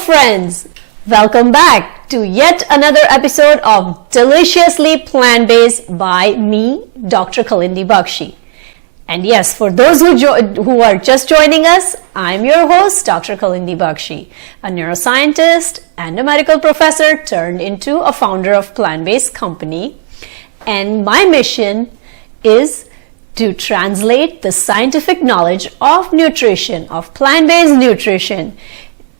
friends, welcome back to yet another episode of Deliciously Plant-Based by me, Dr. Kalindi Bakshi. And yes, for those who are just joining us, I'm your host, Dr. Kalindi Bakshi, a neuroscientist and a medical professor turned into a founder of plant-based company. And my mission is to translate the scientific knowledge of nutrition, of plant-based nutrition,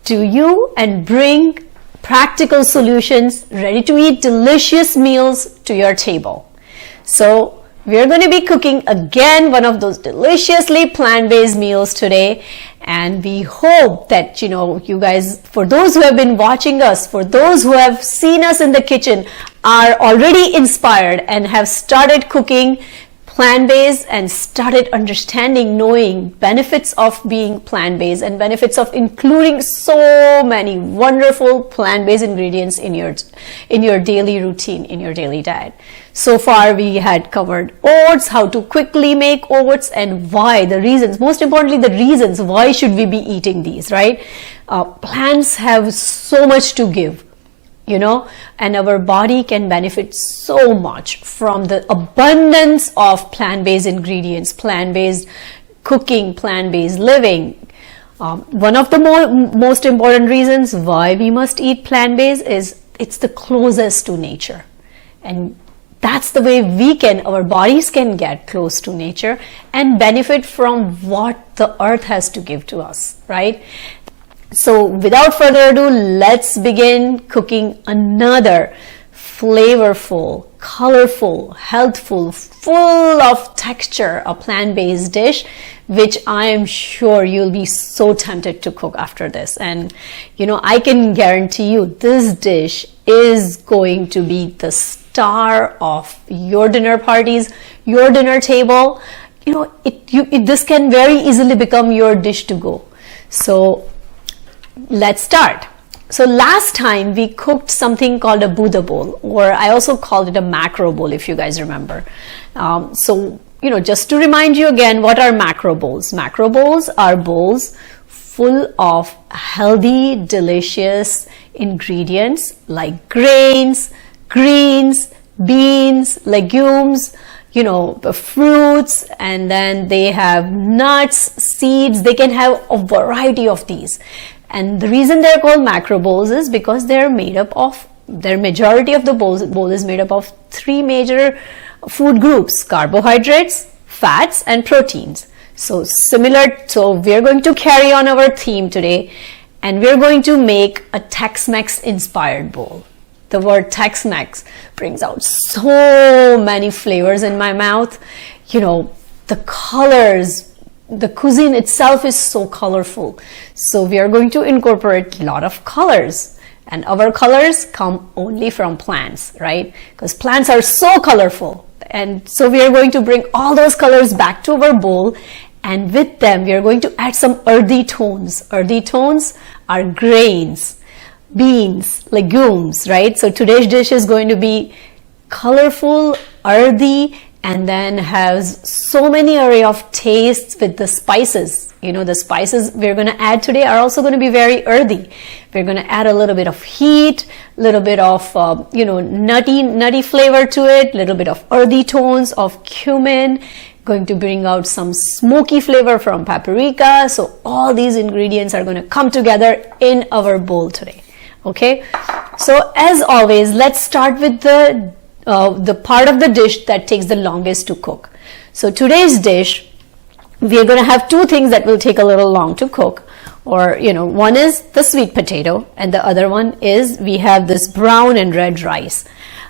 to you and bring practical solutions, ready to eat delicious meals to your table. So we're going to be cooking again one of those deliciously plant-based meals today, and we hope that you guys, for those who have been watching us, for those who have seen us in the kitchen, are already inspired and have started cooking plant-based and started understanding, knowing benefits of being plant-based and benefits of including so many wonderful plant-based ingredients in your daily routine, in your daily diet. So far we had covered oats, how to quickly make oats, and why, the reasons, most importantly the reasons why should we be eating these, right? Plants have so much to give, and our body can benefit so much from the abundance of plant-based ingredients, plant-based cooking, plant-based living. One of the most important reasons why we must eat plant-based is it's the closest to nature. And that's the way our bodies can get close to nature and benefit from what the earth has to give to us, right? So without further ado, let's begin cooking another flavorful, colorful, healthful, full of texture, a plant-based dish, which I am sure you'll be so tempted to cook after this. And I can guarantee you this dish is going to be the star of your dinner parties, your dinner table. This can very easily become your dish to go. So let's start. So last time we cooked something called a Buddha bowl, or I also called it a macro bowl, if you guys remember. Just to remind you again, what are macro bowls? Macro bowls are bowls full of healthy, delicious ingredients like grains, greens, beans, legumes, fruits, and then they have nuts, seeds. They can have a variety of these. And the reason they're called macro bowls is because their majority of the bowl is made up of three major food groups: carbohydrates, fats, and proteins. So we're going to carry on our theme today, and we're going to make a Tex Mex inspired bowl. The word Tex Mex brings out so many flavors in my mouth. The colors, the cuisine itself is so colorful. So we are going to incorporate a lot of colors, and our colors come only from plants, right? Because plants are so colorful. And so we are going to bring all those colors back to our bowl, and with them we are going to add some earthy tones. Earthy tones are grains, beans, legumes, right? So today's dish is going to be colorful, earthy, and then has so many array of tastes with the spices. The spices we're going to add today are also going to be very earthy. We're going to add a little bit of heat, a little bit of nutty flavor to it, a little bit of earthy tones of cumin, going to bring out some smoky flavor from paprika. So all these ingredients are going to come together in our bowl today. Okay, so as always, let's start with the part of the dish that takes the longest to cook. So today's dish, we are going to have two things that will take a little long to cook. Or, one is the sweet potato, and the other one is we have this brown and red rice.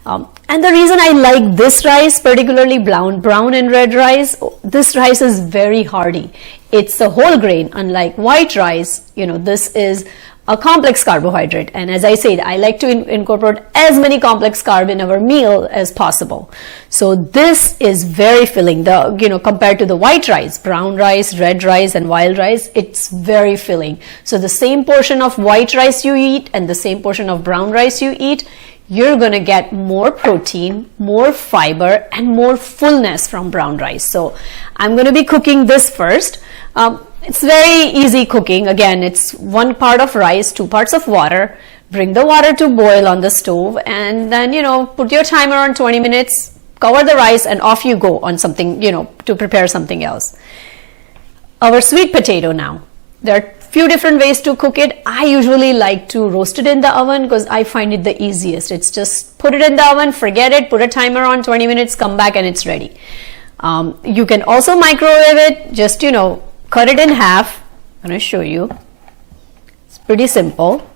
And the reason I like this rice, particularly brown and red rice, this rice is very hearty. It's a whole grain, unlike white rice. This is a complex carbohydrate, and as I said, I like to incorporate as many complex carb in our meal as possible. So this is very filling. Compared to the white rice, brown rice, red rice, and wild rice, it's very filling. So the same portion of white rice you eat and the same portion of brown rice you eat, you're going to get more protein, more fiber, and more fullness from brown rice. So I'm going to be cooking this first. It's very easy cooking. Again, it's 1 part of rice, 2 parts of water. Bring the water to boil on the stove, and then, you know, put your timer on 20 minutes, cover the rice, and off you go on something, you know, to prepare something else. Our sweet potato now. There are few different ways to cook it. I usually like to roast it in the oven because I find it the easiest. It's just put it in the oven, forget it, put a timer on 20 minutes, come back and it's ready. You can also microwave it. Just, you know, cut it in half. I'm going to show you. It's pretty simple.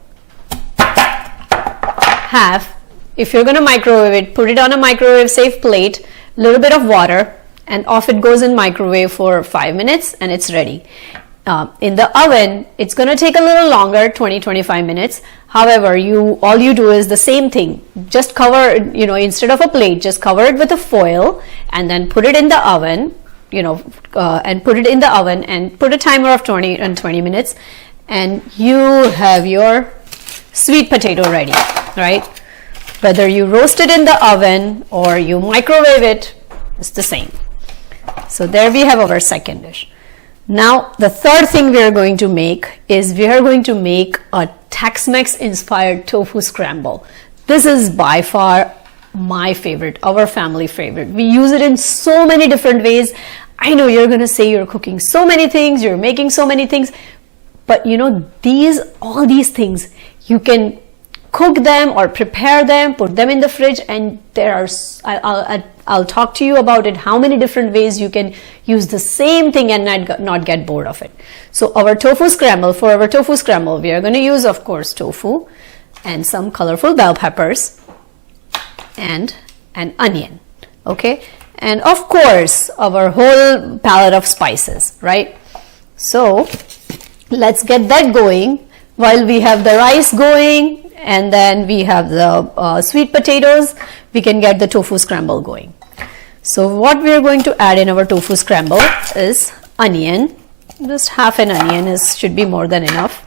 Half. If you're going to microwave it, put it on a microwave safe plate, little bit of water, and off it goes in microwave for 5 minutes and it's ready. In the oven, it's going to take a little longer, 20-25 minutes. However, all you do is the same thing. Just cover, you know, instead of a plate, just cover it with a foil and then put it in the oven, you know, and put it in the oven and put a timer of 20 minutes, and you have your sweet potato ready, right? Whether you roast it in the oven or you microwave it, it's the same. So there we have our second dish. Now the third thing we are going to make is we are going to make a Tex Mex inspired tofu scramble. This is by far my favorite, our family favorite. We use it in so many different ways. I know you're going to say you're cooking so many things, you're making so many things, but you know, all these things, you can cook them or prepare them, put them in the fridge, and there are, I'll talk to you about it, how many different ways you can use the same thing and not get bored of it. So our tofu scramble, for our tofu scramble, we are going to use, of course, tofu and some colorful bell peppers and an onion, okay? And of course, our whole palette of spices, right? So let's get that going while we have the rice going, and then we have the sweet potatoes. We can get the tofu scramble going. So what we are going to add in our tofu scramble is onion. Just half an onion should be more than enough.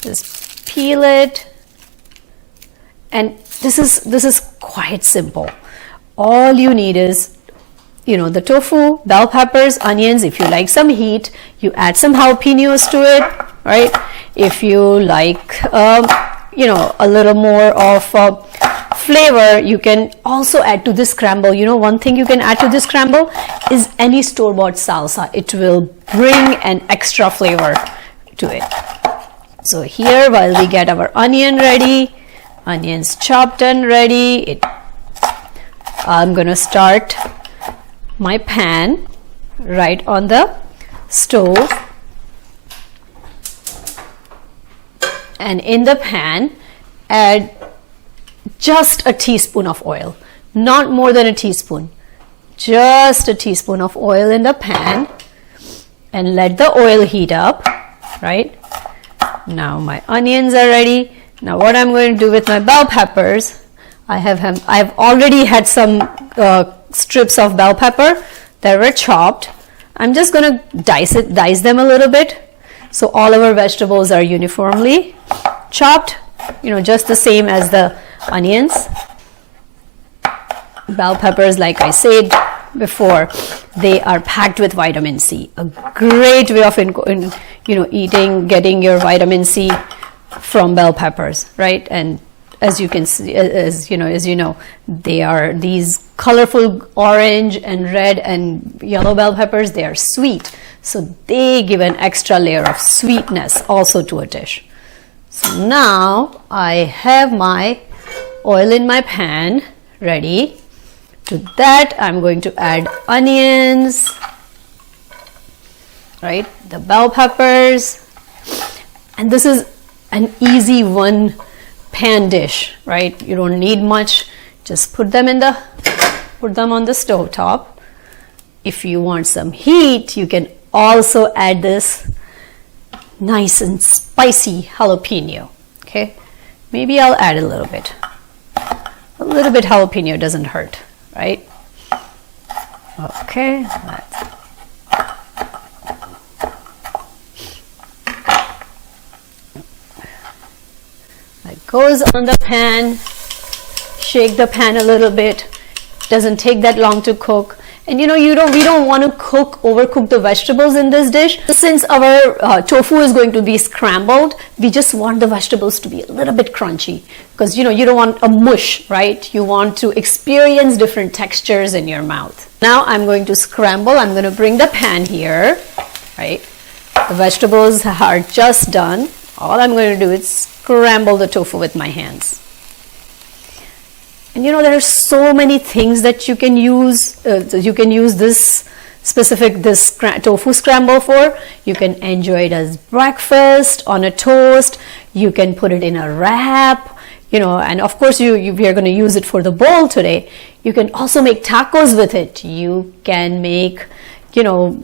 Just peel it, and this is quite simple. All you need is, you know, the tofu, bell peppers, onions. If you like some heat, you add some jalapenos to it, right? If you like, you know, a little more of flavor, you can also add to this scramble. You know, one thing you can add to this scramble is any store-bought salsa. It will bring an extra flavor to it. So here, while we get our onion ready, onions chopped and ready, I'm going to start my pan right on the stove, and in the pan add just a teaspoon of oil, not more than a teaspoon, just a teaspoon of oil in the pan, and let the oil heat up, right? Now my onions are ready. Now what I'm going to do with my bell peppers, I've already had some strips of bell pepper that were chopped. I'm just going to dice them a little bit, so all our vegetables are uniformly chopped, you know, just the same as the onions. Bell peppers, like I said before, they are packed with vitamin C. A great way of getting your vitamin C from bell peppers, right? And as you can see, as you know, they are these colorful orange and red and yellow bell peppers. They are sweet, so they give an extra layer of sweetness also to a dish. So now I have my oil in my pan ready. To that, I'm going to add onions, right? The bell peppers, and this is an easy one pan dish, right? You don't need much. Just put them on the stove top. If you want some heat, you can also add this nice and spicy jalapeno. Okay, maybe I'll add a little bit. A little bit jalapeno doesn't hurt, right? Okay, that goes on the pan. Shake the pan a little bit. Doesn't take that long to cook. And you know, we don't want to overcook the vegetables in this dish. Since our tofu is going to be scrambled, we just want the vegetables to be a little bit crunchy, because you know, you don't want a mush, right? You want to experience different textures in your mouth. Now I'm going to scramble. I'm going to bring the pan here, right? The vegetables are just done. All I'm going to do is scramble the tofu with my hands. And you know, there are so many things that you can use. You can use this tofu scramble for. You can enjoy it as breakfast, on a toast. You can put it in a wrap, you know, and of course we are going to use it for the bowl today. You can also make tacos with it. You can make, you know,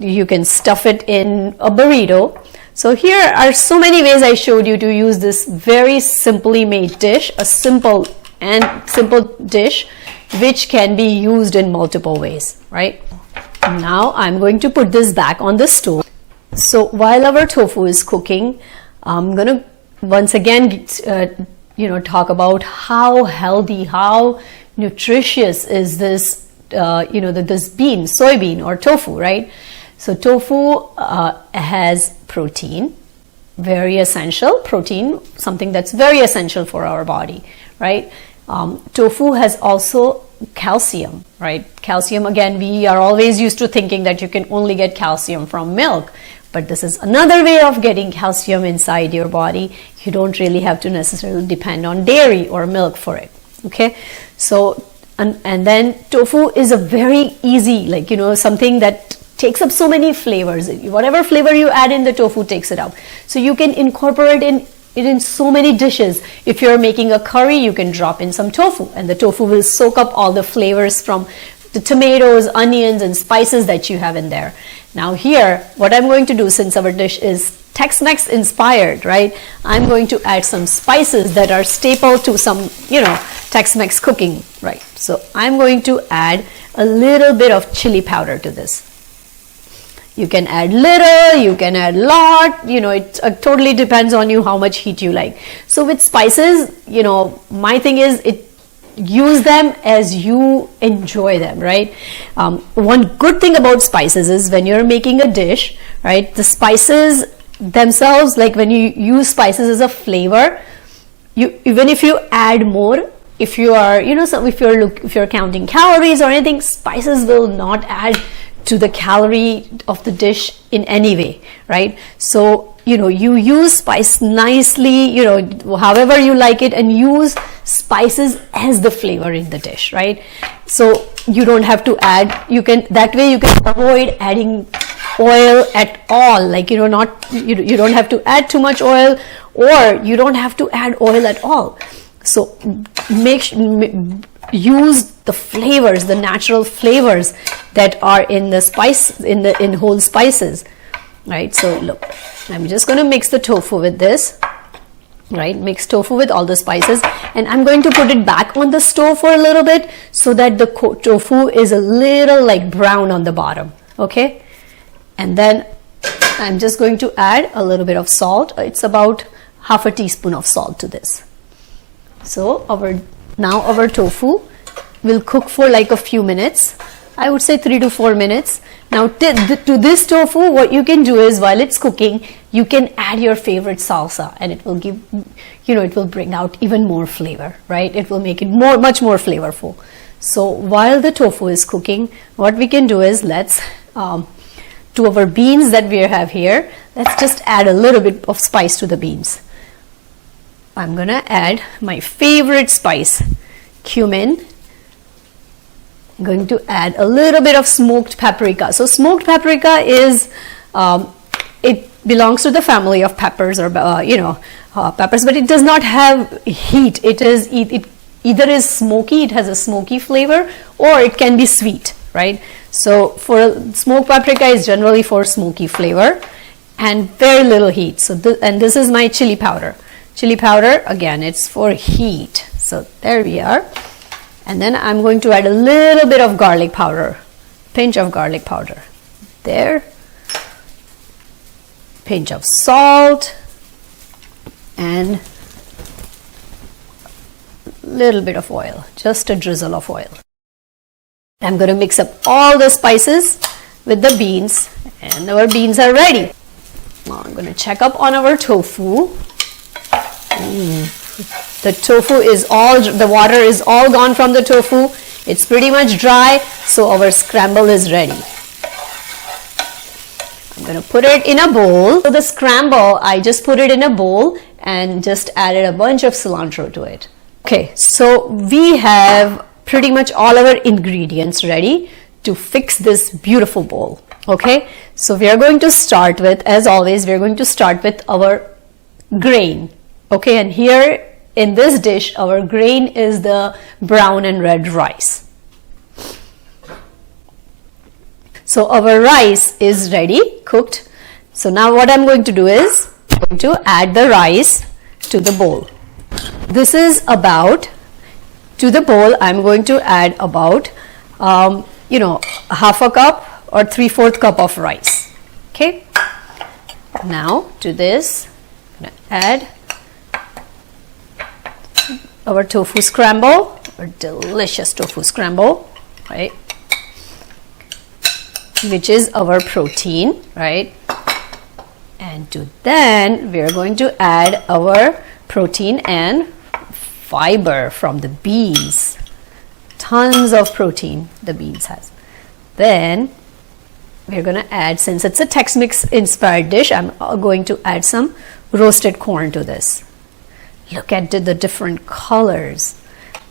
you can stuff it in a burrito. So here are so many ways I showed you to use this very simply made dish, a simple dish which can be used in multiple ways, right? Now I'm going to put this back on the stove. So while our tofu is cooking, I'm going to once again you know, talk about how healthy, how nutritious is this you know, this soybean or tofu, right? So tofu has protein, very essential protein, something that's very essential for our body, right? Tofu has also calcium, right? Calcium, again, we are always used to thinking that you can only get calcium from milk, but this is another way of getting calcium inside your body. You don't really have to necessarily depend on dairy or milk for it, okay? So, and then tofu is a very easy, like, you know, something that takes up so many flavors. Whatever flavor you add in, the tofu takes it up. So you can incorporate it in so many dishes. If you're making a curry, you can drop in some tofu, and the tofu will soak up all the flavors from the tomatoes, onions, and spices that you have in there. Now here, what I'm going to do, since our dish is Tex Mex inspired, right? I'm going to add some spices that are staple to some, you know, Tex Mex cooking, right? So I'm going to add a little bit of chili powder to this. You can add little, you can add lot, you know, it totally depends on you how much heat you like. So with spices, you know, my thing is use them as you enjoy them, right? One good thing about spices is when you're making a dish, right, the spices themselves, like when you use spices as a flavor, even if you add more, if you are, you know, so if you're counting calories or anything, spices will not add to the calorie of the dish in any way, right? So, you know, you use spice nicely, you know, however you like it, and use spices as the flavor in the dish, right? So you don't have to add, that way you can avoid adding oil at all, like, you know, you don't have to add too much oil, or you don't have to add oil at all. So use the flavors, the natural flavors that are in the spice, in whole spices, right? So look, I'm just going to mix the tofu with this, right? Mix tofu with all the spices, and I'm going to put it back on the stove for a little bit so that the tofu is a little like brown on the bottom, okay? And then I'm just going to add a little bit of salt. It's about half a teaspoon of salt to this. So now our tofu will cook for like a few minutes. I would say 3 to 4 minutes. Now to this tofu, what you can do is, while it's cooking, you can add your favorite salsa, and it will give, you know, it will bring out even more flavor, right? It will make it much more flavorful. So while the tofu is cooking, what we can do is, let's to our beans that we have here, let's just add a little bit of spice to the beans. I'm gonna add my favorite spice, cumin. I'm going to add a little bit of smoked paprika. So smoked paprika is, it belongs to the family of peppers, or you know, peppers, but it does not have heat. It either is smoky, it has a smoky flavor, or it can be sweet, right? So for smoked paprika is generally for smoky flavor and very little heat. So and this is my chili powder. Chili powder, again, it's for heat. So there we are. And then I'm going to add a little bit of garlic powder, pinch of garlic powder. There. Pinch of salt, and little bit of oil, just a drizzle of oil. I'm going to mix up all the spices with the beans, and our beans are ready. Now I'm going to check up on our tofu. The tofu is the water is all gone from the tofu. It's pretty much dry, so our scramble is ready. I'm going to put it in a bowl. So the scramble, I just put it in a bowl and just added a bunch of cilantro to it. Okay, so we have pretty much all our ingredients ready to fix this beautiful bowl. Okay, so we are going to start with, as always, we are going to start with our grain. Okay, and here in this dish, our grain is the brown and red rice. So our rice is ready, cooked. So now what I'm going to do is I'm going to add the rice to the bowl. This is about, to the bowl, I'm going to add about, half a cup or 3/4 cup of rice. Okay. Now to this, I'm going to add our tofu scramble, our delicious tofu scramble, right? Which is our protein, right? And to then we are going to add our protein and fiber from the beans. Tons of protein the beans has. Then we're going to add, since it's a Tex Mex inspired dish, I'm going to add some roasted corn to this. Look at the different colors.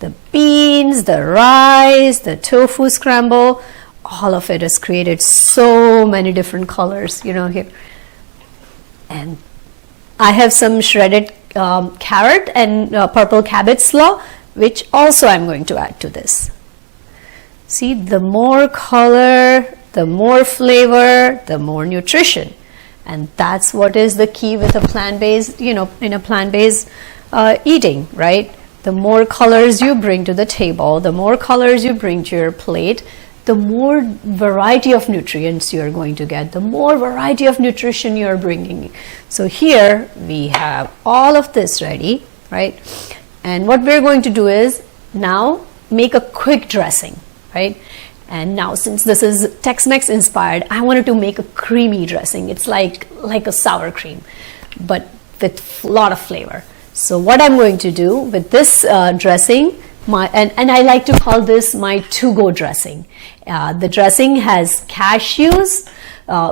The beans, the rice, the tofu scramble, all of it has created so many different colors, here. And I have some shredded carrot and purple cabbage slaw, which also I'm going to add to this. See, the more color, the more flavor, the more nutrition. And that's what is the key with a plant-based, in a plant-based eating, right? The more colors you bring to the table, the more colors you bring to your plate, the more variety of nutrients you're going to get, the more variety of nutrition you're bringing. So here we have all of this ready, right? And what we're going to do is now make a quick dressing, right? And now, since this is Tex-Mex inspired, I wanted to make a creamy dressing. It's like a sour cream, but with a lot of flavor. So what I'm going to do with this dressing, and I like to call this my to-go dressing. The dressing has cashews,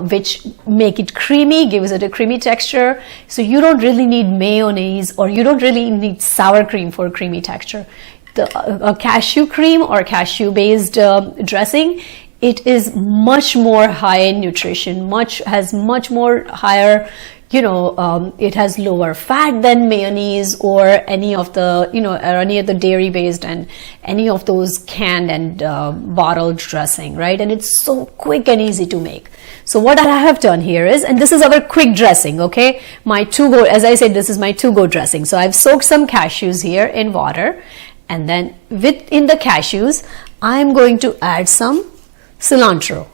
which make it creamy, gives it a creamy texture. So you don't really need mayonnaise, or you don't really need sour cream for creamy texture. A cashew cream or cashew based dressing, it is much more high in nutrition, has much more higher, it has lower fat than mayonnaise or any of the, or any of the dairy based and any of those canned and bottled dressing, right? And it's so quick and easy to make. So what I have done here is, and this is our quick dressing, okay? My to-go, as I said, this is my to-go dressing. So I've soaked some cashews here in water. And then within the cashews, I'm going to add some cilantro.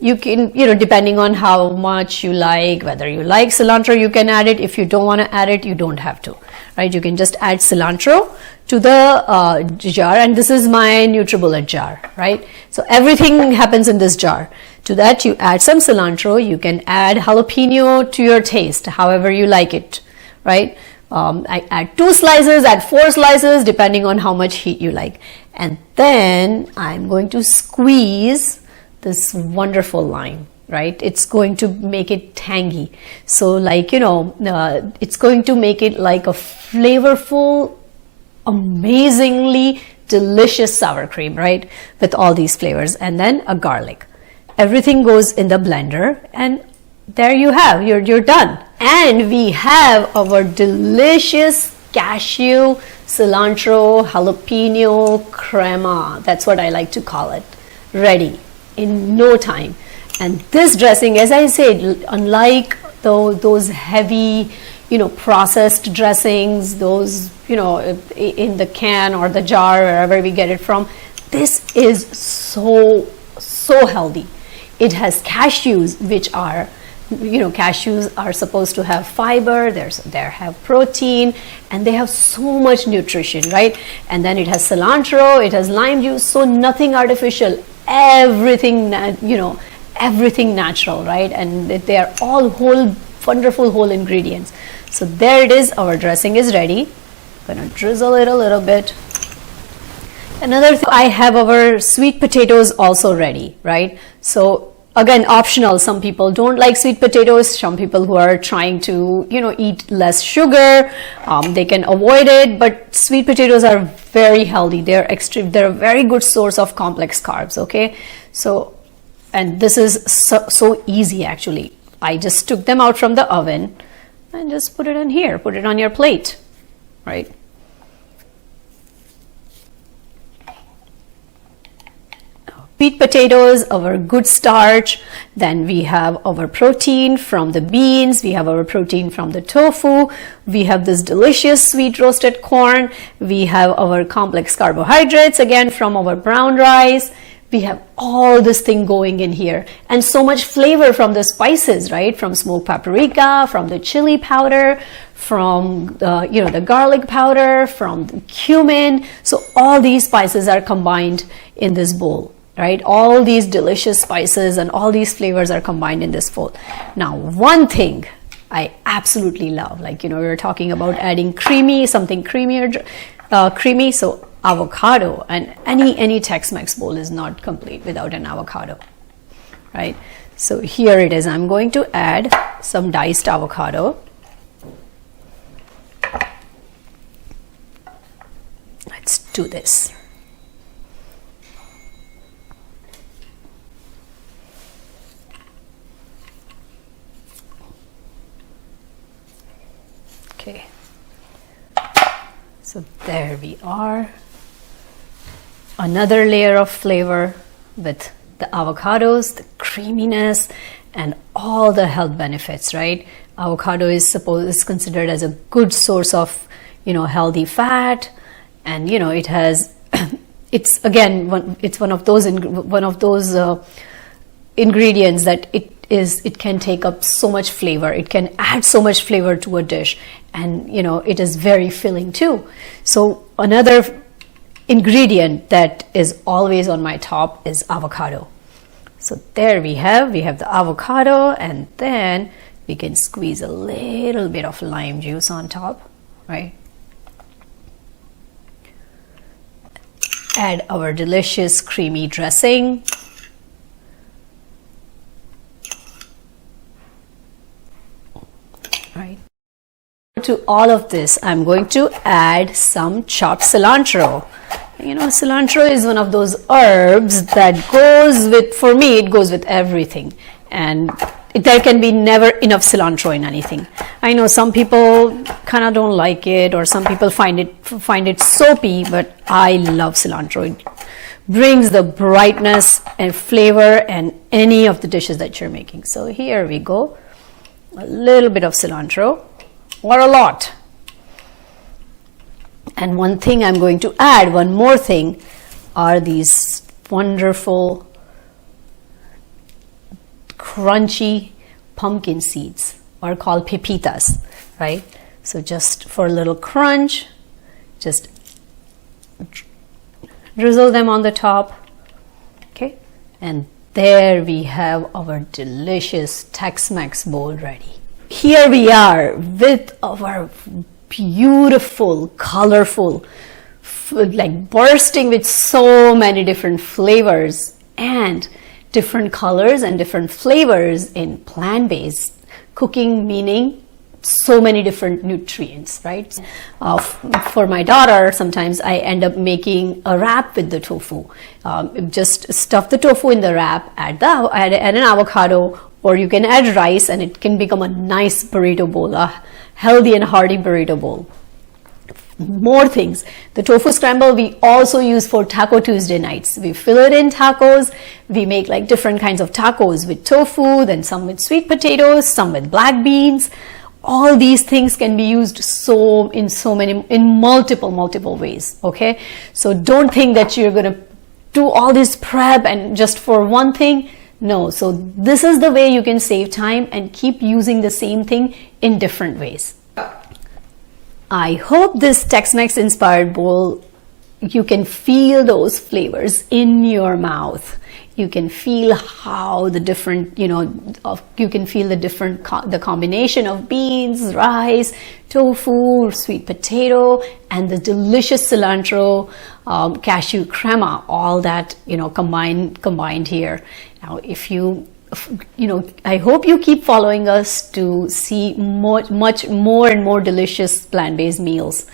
You can, depending on how much you like, whether you like cilantro, you can add it. If you don't want to add it, you don't have to, right? You can just add cilantro to the jar, and this is my NutriBullet jar, right? So everything happens in this jar. To that, you add some cilantro. You can add jalapeno to your taste, however you like it, right? I add 2 slices, add 4 slices, depending on how much heat you like. And then I'm going to squeeze this wonderful lime, right? It's going to make it tangy. So it's going to make it like a flavorful, amazingly delicious sour cream, right? With all these flavors. And then a garlic. Everything goes in the blender, and there you have, you're done. And we have our delicious cashew, cilantro, jalapeno crema. That's what I like to call it. Ready in no time. And this dressing, as I said, unlike those heavy, processed dressings, those, in the can or the jar, wherever we get it from, this is so healthy. It has cashews, which are, cashews are supposed to have fiber, they have protein, and they have so much nutrition, right? And then it has cilantro, it has lime juice, so nothing artificial. everything, everything natural, right? And they are all whole, wonderful whole ingredients. So there it is, our dressing is ready. I'm gonna drizzle it a little bit. Another thing, I have our sweet potatoes also ready, right? So again, optional. Some people don't like sweet potatoes. Some people who are trying to, eat less sugar, they can avoid it. But sweet potatoes are very healthy. They're a very good source of complex carbs. Okay, so, and this is so easy actually. I just took them out from the oven and just put it in here. Put it on your plate, right? Sweet potatoes, our good starch. Then we have our protein from the beans. We have our protein from the tofu. We have this delicious sweet roasted corn. We have our complex carbohydrates again from our brown rice. We have all this thing going in here, and so much flavor from the spices, right? From smoked paprika, from the chili powder, from the garlic powder, from the cumin. So all these spices are combined in this bowl. Right, all these delicious spices and all these flavors are combined in this bowl. Now, one thing I absolutely love, we were talking about adding something creamy. So avocado, and any Tex Mex bowl is not complete without an avocado, right? So here it is. I'm going to add some diced avocado. Let's do this. Okay, so there we are. Another layer of flavor with the avocados, the creaminess, and all the health benefits, right? Avocado is considered as a good source of, healthy fat, and it has, it's one of those ingredients that it can take up so much flavor. It can add so much flavor to a dish, and it is very filling too. So another ingredient that is always on my top is avocado. So there we have the avocado, and then we can squeeze a little bit of lime juice on top, right? Add our delicious creamy dressing. Right. To all of this, I'm going to add some chopped cilantro. Cilantro is one of those herbs that goes with, for me, it goes with everything. And there can be never enough cilantro in anything. I know some people kind of don't like it, or some people find it soapy, but I love cilantro. It brings the brightness and flavor in any of the dishes that you're making. So here we go. A little bit of cilantro, or a lot. And one thing I'm going to add, one more thing, are these wonderful crunchy pumpkin seeds, or called pepitas, right? So just for a little crunch, just drizzle them on the top, okay? And there we have our delicious Tex-Mex bowl ready. Here we are with our beautiful, colorful, bursting with so many different flavors and different colors and different flavors in plant-based cooking, meaning so many different nutrients, right? For my daughter, sometimes I end up making a wrap with the tofu. Just stuff the tofu in the wrap, add an avocado, or you can add rice, and it can become a nice burrito bowl, a healthy and hearty burrito bowl. More things. The tofu scramble we also use for Taco Tuesday nights. We fill it in tacos. We make different kinds of tacos with tofu, then some with sweet potatoes, some with black beans. All these things can be used in multiple ways, okay? So don't think that you're going to do all this prep and just for one thing. No, so this is the way you can save time and keep using the same thing in different ways. I hope this Tex-Mex inspired bowl you can feel those flavors in your mouth. You can feel how the different, you can feel the different, the combination of beans, rice, tofu, sweet potato, and the delicious cilantro, cashew crema, all that, combined here. Now, if I hope you keep following us to see much more and more delicious plant-based meals.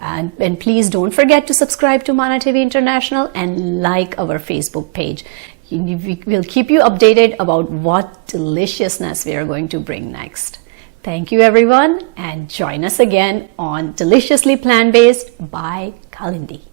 And please don't forget to subscribe to MANATV International and like our Facebook page. We'll keep you updated about what deliciousness we are going to bring next. Thank you, everyone, and join us again on Deliciously Plant-Based by Kalindi.